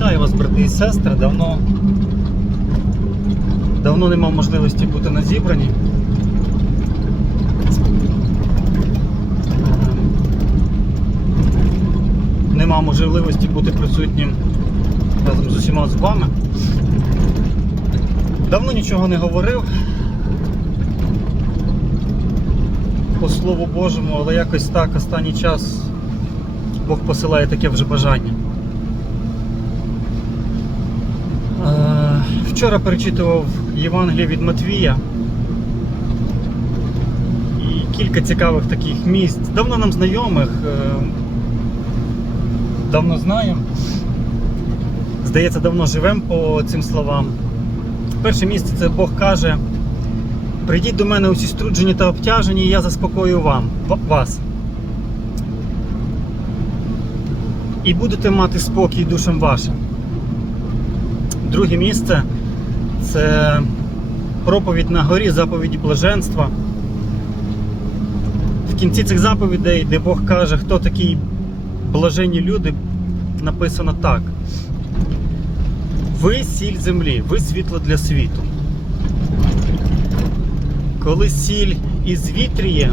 Вітаю вас, брати і сестри. Давно, давно не мав можливості бути на зібранні. Не мав можливості бути присутнім разом з усіма з вами. Давно нічого не говорив. По Слову Божому, але якось так останній час Бог посилає таке вже бажання. Вчора перечитував Євангеліє від Матвія. І кілька цікавих таких місць. Давно нам знайомих, е, давно знаємо. Здається, давно живемо по цим словам. Перше місце це Бог каже: прийдіть до мене усі струджені та обтяжені, і я заспокою вам, вас. І будете мати спокій душам вашим. Друге місце це проповідь на горі, заповіді блаженства. В кінці цих заповідей, де Бог каже, хто такі блаженні люди, написано так. Ви сіль землі, ви світло для світу. Коли сіль із вітріє,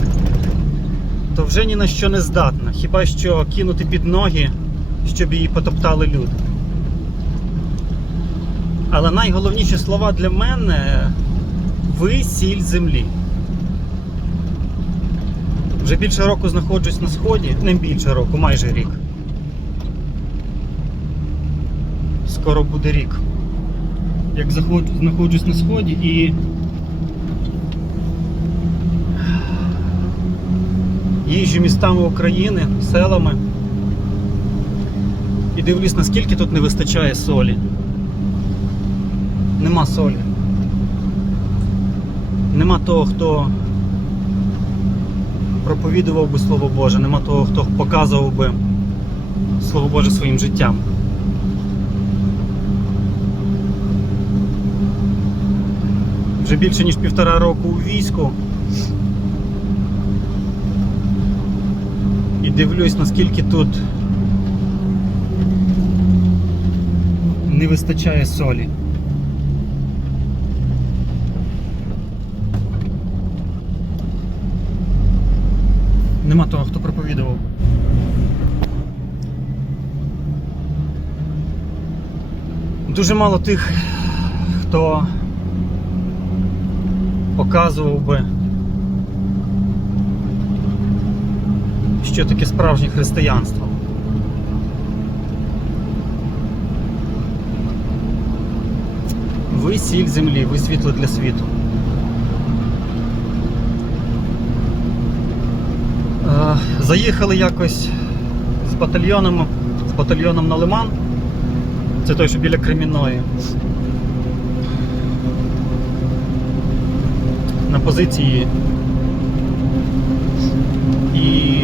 то вже ні на що не здатна, хіба що кинути під ноги, щоб її потоптали люди. Але найголовніші слова для мене ви сіль землі. Вже більше року знаходжусь на сході, не більше року, майже рік. Скоро буде рік. Як знаходжусь на сході і їжджу містами України, селами і дивлюсь, наскільки тут не вистачає солі. Нема солі. Нема того, хто проповідував би Слово Боже, нема того, хто показував би Слово Боже своїм життям. Вже більше ніж півтора року у війську. І дивлюсь, наскільки тут не вистачає солі. Нема того, хто проповідував. Дуже мало тих, хто показував би, що таке справжнє християнство. Ви сіль землі, ви світло для світу. Заїхали якось з батальйоном, з батальйоном на Лиман. Це той, що біля Кремінної. На позиції. І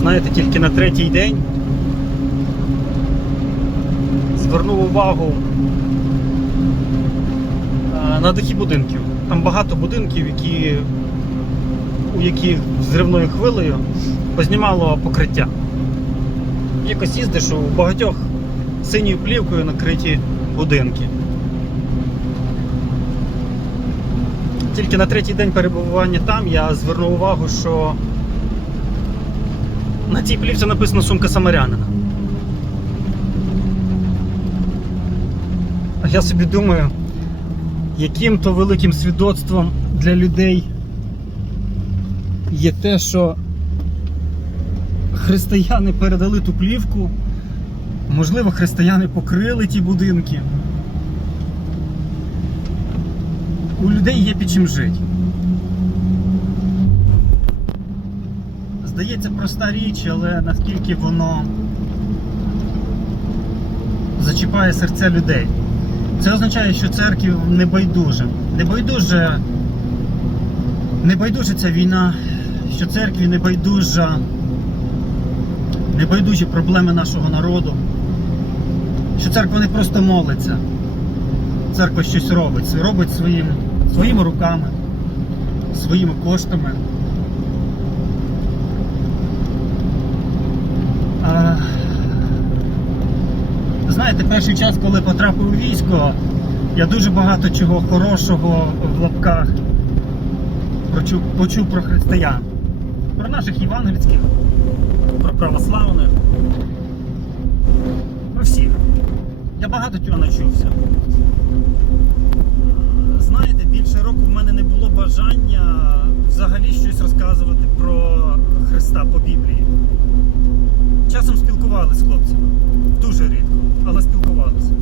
знаєте, тільки на третій день звернув увагу е, на дахи будинків. Там багато будинків, які у яких зривною хвилею познімало покриття. Якось їздиш у багатьох синьою плівкою накриті будинки. Тільки на третій день перебування там я звернув увагу, що на цій плівці написано сумка самарянина. А я собі думаю, яким то великим свідоцтвом для людей є те, що християни передали ту плівку, можливо, християни покрили ті будинки. У людей є під чим жити. Здається, проста річ, але наскільки воно зачіпає серця людей. Це означає, що церкві не байдуже. Не байдуже, не байдуже ця війна, що церкві не байдужа, не байдужі проблеми нашого народу, що церква не просто молиться, церква щось робить, робить своїм, своїми руками, своїми коштами. Знаєте, перший час, коли потрапив у військо, я дуже багато чого хорошого в лапках почув про християн. Про наших євангельських, про православних, про всіх. Я багато чого навчився. Знаєте, більше року в мене не було бажання взагалі щось розказувати про Христа по Біблії. Часом спілкувалися з хлопцями. Дуже рідко, але спілкувалися.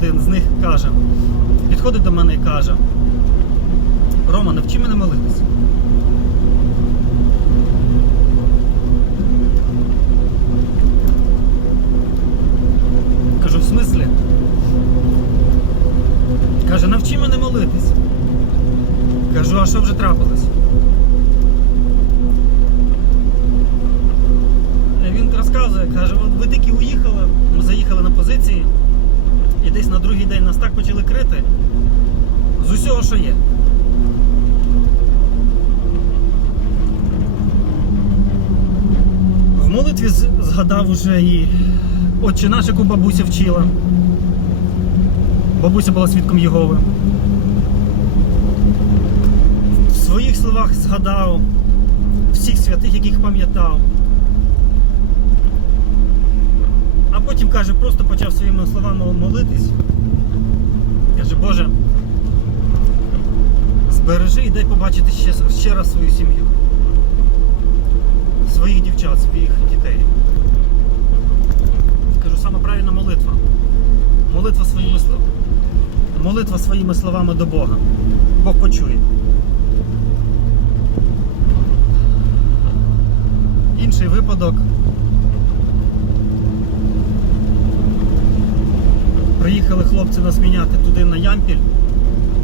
Один з них каже, підходить до мене і каже, Рома, навчи мене молитися. Кажу, в смислі? Каже, навчи мене молитись. Кажу, а що вже трапилось? Він розказує, каже, ви тільки уїхали, ми заїхали на позиції, і десь на другий день нас так почали крити з усього, що є. В молитві згадав уже і отче наш, яку бабуся вчила. Бабуся була свідком Єгови. В своїх словах згадав всіх святих, яких пам'ятав. Потім каже, просто почав своїми словами молитись. Каже, Боже, збережи і дай побачити ще, ще раз свою сім'ю. Своїх дівчат, своїх дітей. Кажу, саме правильна молитва. Молитва своїми словами. Молитва своїми словами до Бога. Бог почує. Інший випадок. Приїхали хлопці нас міняти туди на Ямпіль,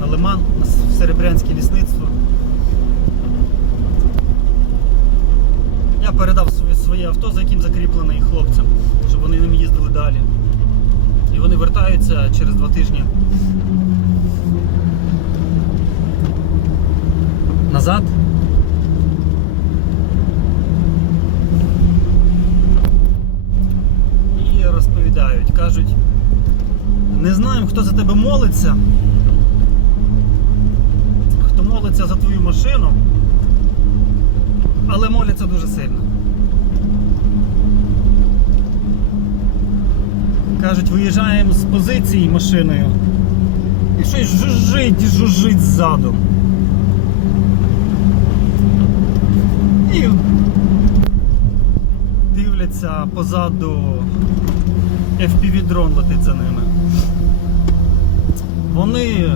на Лиман, на Серебрянське лісництво. Я передав своє авто, за яким закріплений хлопцям, щоб вони ним їздили далі. І вони вертаються через два тижні назад. І розповідають, кажуть, не знаємо, хто за тебе молиться, хто молиться за твою машину, але моляться дуже сильно. Кажуть, виїжджаємо з позиції машиною. І щось жужжить і жужжить ззаду. І дивляться позаду FPV-дрон летить за ними. Вони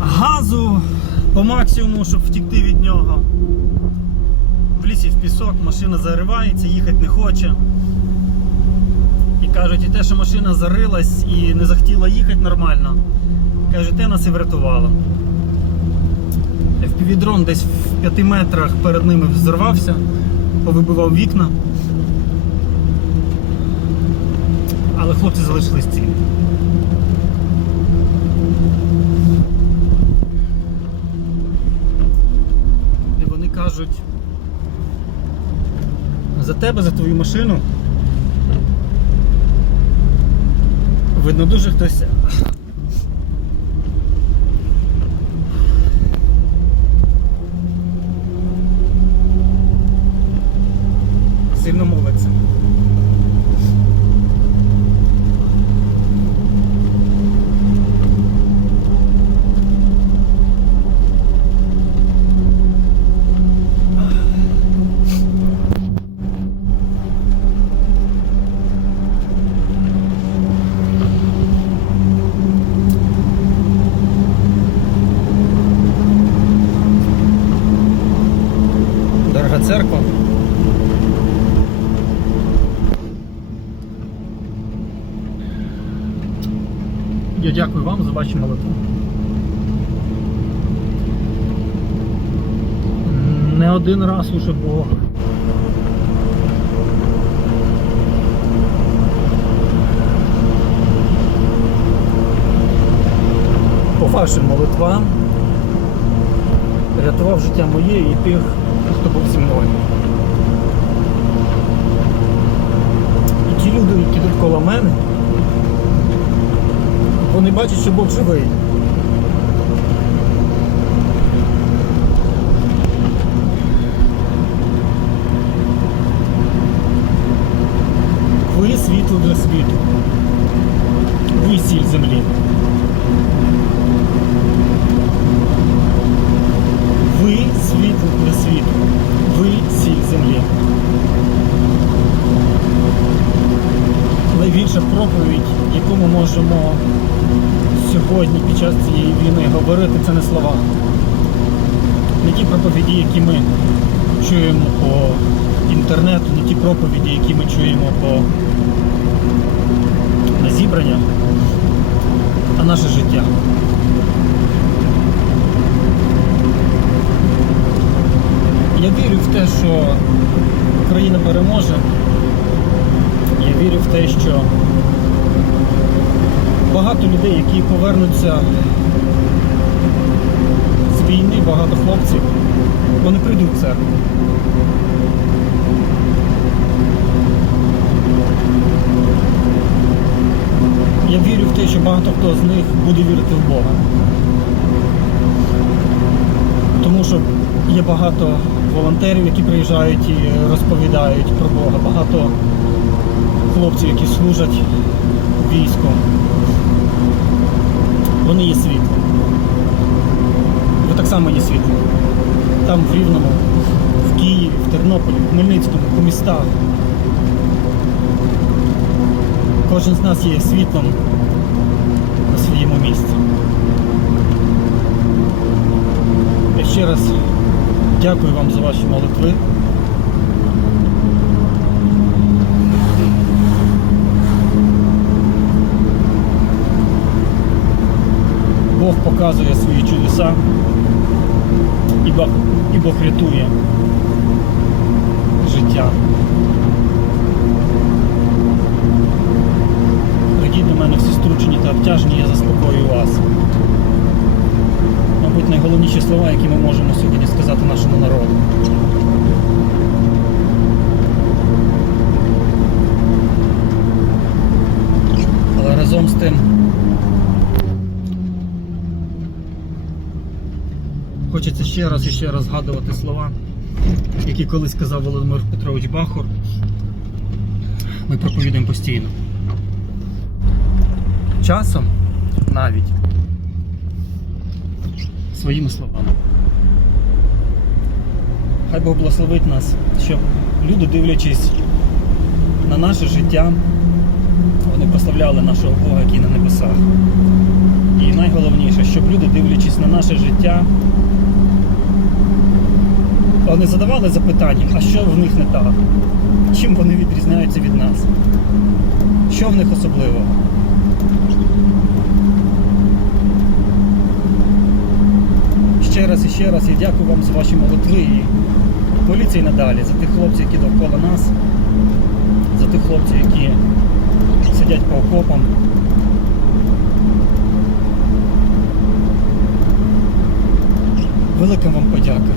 газу по максимуму, щоб втікти від нього. В лісі в пісок, машина заривається, їхати не хоче. І кажуть, і те, що машина зарилась і не захотіла їхати нормально, кажуть, те нас і врятувало. FPV-дрон десь в 5 метрах перед ними взорвався, повибивав вікна. Але хлопці залишились цілі. І вони кажуть, за тебе, за твою машину. Видно, дуже хтось. Сильно молиться. Дорога церква. Я дякую вам за вашу молитву. Не один раз уже було. По вашим молитвам рятував життя моє і тих, хто був зі мною. І ті люди, які довкола мене, вони бачать, що Бог живий. Ви світло для світу. Ви сіль землі. Ви світло для світу. Ви сіль землі. Найбільша проповідь, яку ми можемо сьогодні під час цієї війни говорити, це не слова. Не ті проповіді, які ми чуємо по інтернету, не ті проповіді, які ми чуємо по на зібрання, а наше життя. Я вірю в те, що Україна переможе. Я вірю в те, що багато людей, які повернуться багато хлопців, вони прийдуть в церкву. Я вірю в те, що багато хто з них буде вірити в Бога. Тому що є багато волонтерів, які приїжджають і розповідають про Бога, багато хлопців, які служать у війську. Вони є світло. Само є. Там в Рівному, в Києві, в Тернополі, в Хмельницькому, по містах. Кожен з нас є світлом на своєму місці. Я ще раз дякую вам за ваші молитви. Бог показує свої чудеса і Бог, і життя. Прийдіть до мене всі стручені та обтяжені, я заспокою вас. Мабуть, найголовніші слова, які ми можемо сьогодні сказати нашому народу. Але разом з тим хочеться ще раз і ще раз згадувати слова, які колись сказав Володимир Петрович Бахур. Ми проповідуємо постійно. Часом навіть своїми словами. Хай Бог благословить нас, щоб люди, дивлячись на наше життя, вони прославляли нашого Бога, який на небесах. І найголовніше, щоб люди, дивлячись на наше життя, вони задавали запитання, а що в них не так? Чим вони відрізняються від нас? Що в них особливого? Ще раз і ще раз я дякую вам за ваші молитви і поліції надалі, за тих хлопців, які довкола нас, за тих хлопців, які сидять по окопам. Велика вам подяка.